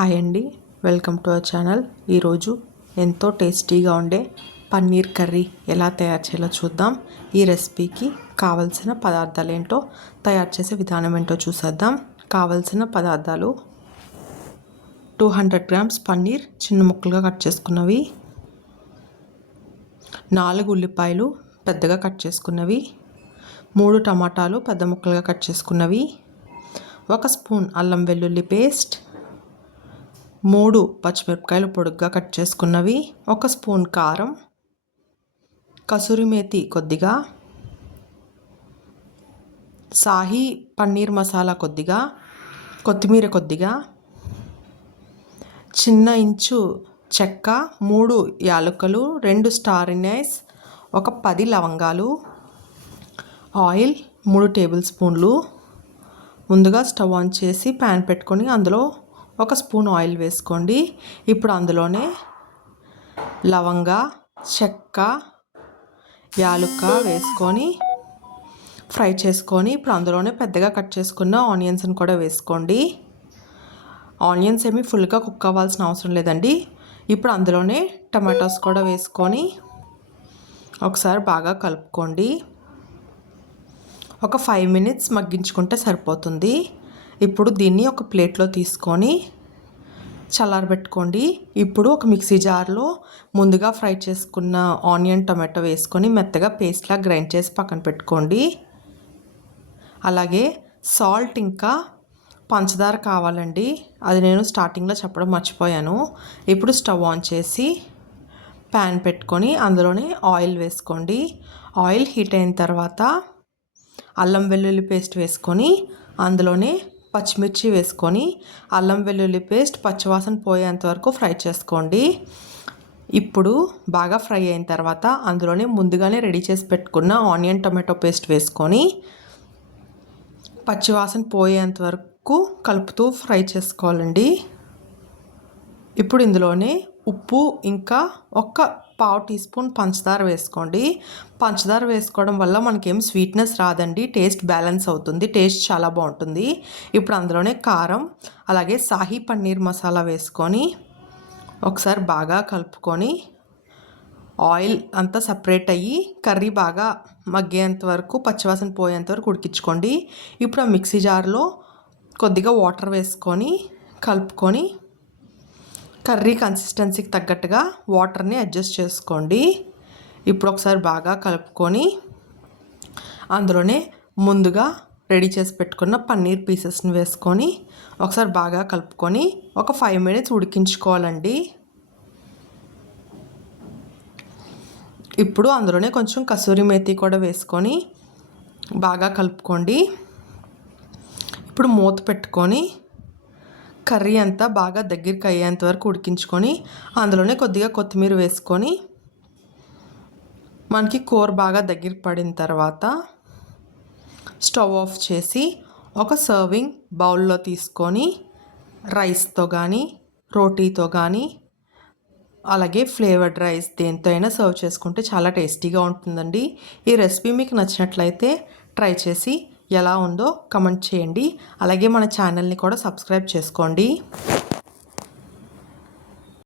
Hi అండి, welcome to our channel. ఈరోజు ఎంతో టేస్టీగా ఉండే పన్నీర్ కర్రీ ఎలా తయారు చేయాలో చూద్దాం. ఈ రెసిపీకి కావలసిన పదార్థాలు ఏంటో, తయారు చేసే విధానం ఏంటో చూసేద్దాం. కావలసిన పదార్థాలు: 200 గ్రామ్స్ పన్నీర్ చిన్న ముక్కలుగా కట్ చేసుకున్నవి, 4 ఉల్లిపాయలు పెద్దగా కట్ చేసుకున్నవి, 3 టమాటాలు పెద్ద ముక్కలుగా కట్ చేసుకున్నవి, 1 స్పూన్ అల్లం వెల్లుల్లి పేస్ట్, 3 పచ్చిమిరపకాయలు పొడుగ్గా కట్ చేసుకున్నవి, 1 స్పూన్ కారం, కసూరి మేతి కొద్దిగా, సాహీ పన్నీర్ మసాలా కొద్దిగా, కొత్తిమీర కొద్దిగా, చిన్న ఇంచు చెక్క, 3 యాలకులు, 2 స్టార్ ఎనైస్, 10 లవంగాలు, ఆయిల్ 3 టేబుల్ స్పూన్లు. ముందుగా స్టవ్ ఆన్ చేసి ప్యాన్ పెట్టుకొని అందులో 1 స్పూన్ ఆయిల్ వేసుకోండి. ఇప్పుడు అందులోనే లవంగ, చెక్క, యాలుక్క వేసుకొని ఫ్రై చేసుకొని, ఇప్పుడు అందులోనే పెద్దగా కట్ చేసుకున్న ఆనియన్స్ని కూడా వేసుకోండి. ఆనియన్స్ ఏమి ఫుల్గా కుక్ అవ్వాల్సిన అవసరం లేదండి. ఇప్పుడు అందులోనే టమాటోస్ కూడా వేసుకొని ఒకసారి బాగా కలుపుకోండి. ఒక 5 మినిట్స్ మగ్గించుకుంటే సరిపోతుంది. ఇప్పుడు దీన్ని ఒక ప్లేట్లో తీసుకొని చల్లారబెట్టుకోండి. ఇప్పుడు ఒక మిక్సీ జార్లో ముందుగా ఫ్రై చేసుకున్న ఆనియన్, టమాటో వేసుకొని మెత్తగా పేస్ట్లా గ్రైండ్ చేసి పక్కన పెట్టుకోండి. అలాగే సాల్ట్ ఇంకా పంచదార కావాలండి, అది నేను స్టార్టింగ్లో చెప్పడం మర్చిపోయాను. ఇప్పుడు స్టవ్ ఆన్ చేసి ప్యాన్ పెట్టుకొని అందులోనే ఆయిల్ వేసుకోండి. ఆయిల్ హీట్ అయిన తర్వాత అల్లం వెల్లుల్లి పేస్ట్ వేసుకొని అందులోనే పచ్చిమిర్చి వేసుకొని అల్లం వెల్లుల్లి పేస్ట్ పచ్చివాసన పోయేంత వరకు ఫ్రై చేసుకోండి. ఇప్పుడు బాగా ఫ్రై అయిన తర్వాత అందులోనే ముందుగానే రెడీ చేసి పెట్టుకున్న ఆనియన్, టమాటో పేస్ట్ వేసుకొని పచ్చివాసన పోయేంత వరకు కలుపుతూ ఫ్రై చేసుకోవాలండి. ఇప్పుడు ఇందులోనే ఉప్పు ఇంకా 1/4 టీ స్పూన్ పంచదార వేసుకోండి. పంచదార వేసుకోవడం వల్ల మనకేం స్వీట్నెస్ రాదండి, టేస్ట్ బ్యాలెన్స్ అవుతుంది, టేస్ట్ చాలా బాగుంటుంది. ఇప్పుడు అందులోనే కారం అలాగే సాహీ పన్నీర్ మసాలా వేసుకొని ఒకసారి బాగా కలుపుకొని ఆయిల్ అంతా సపరేట్ అయ్యి కర్రీ బాగా మగ్గేంత వరకు, పచ్చివాసన పోయేంత వరకు ఉడికించుకోండి. ఇప్పుడు ఆ మిక్సీ జార్లో కొద్దిగా వాటర్ వేసుకొని కలుపుకొని కర్రీ కన్సిస్టెన్సీకి తగ్గట్టుగా వాటర్ని అడ్జస్ట్ చేసుకోండి. ఇప్పుడు ఒకసారి బాగా కలుపుకొని అందులోనే ముందుగా రెడీ చేసి పెట్టుకున్న పన్నీర్ పీసెస్ని వేసుకొని ఒకసారి బాగా కలుపుకొని ఒక 5 మినిట్స్ ఉడికించుకోవాలండి. ఇప్పుడు అందులోనే కొంచెం కసూరి మేతి కూడా వేసుకొని బాగా కలుపుకోండి. ఇప్పుడు మూత పెట్టుకొని కర్రీ అంతా బాగా దగ్గరికి అయ్యేంత వరకు ఉడికించుకొని అందులోనే కొద్దిగా కొత్తిమీర వేసుకొని మనకి కూర బాగా దగ్గర పడిన తర్వాత స్టవ్ ఆఫ్ చేసి ఒక సర్వింగ్ బౌల్లో తీసుకొని రైస్తో కానీ, రోటీతో కానీ, అలాగే ఫ్లేవర్డ్ రైస్ దేంతో అయినా సర్వ్ చేసుకుంటే చాలా టేస్టీగా ఉంటుందండి. ఈ రెసిపీ మీకు నచ్చినట్లయితే ట్రై చేసి ఎలా ఉందో కమెంట్ చేయండి. అలాగే మన ఛానల్ని కూడా సబ్స్క్రైబ్ చేసుకోండి.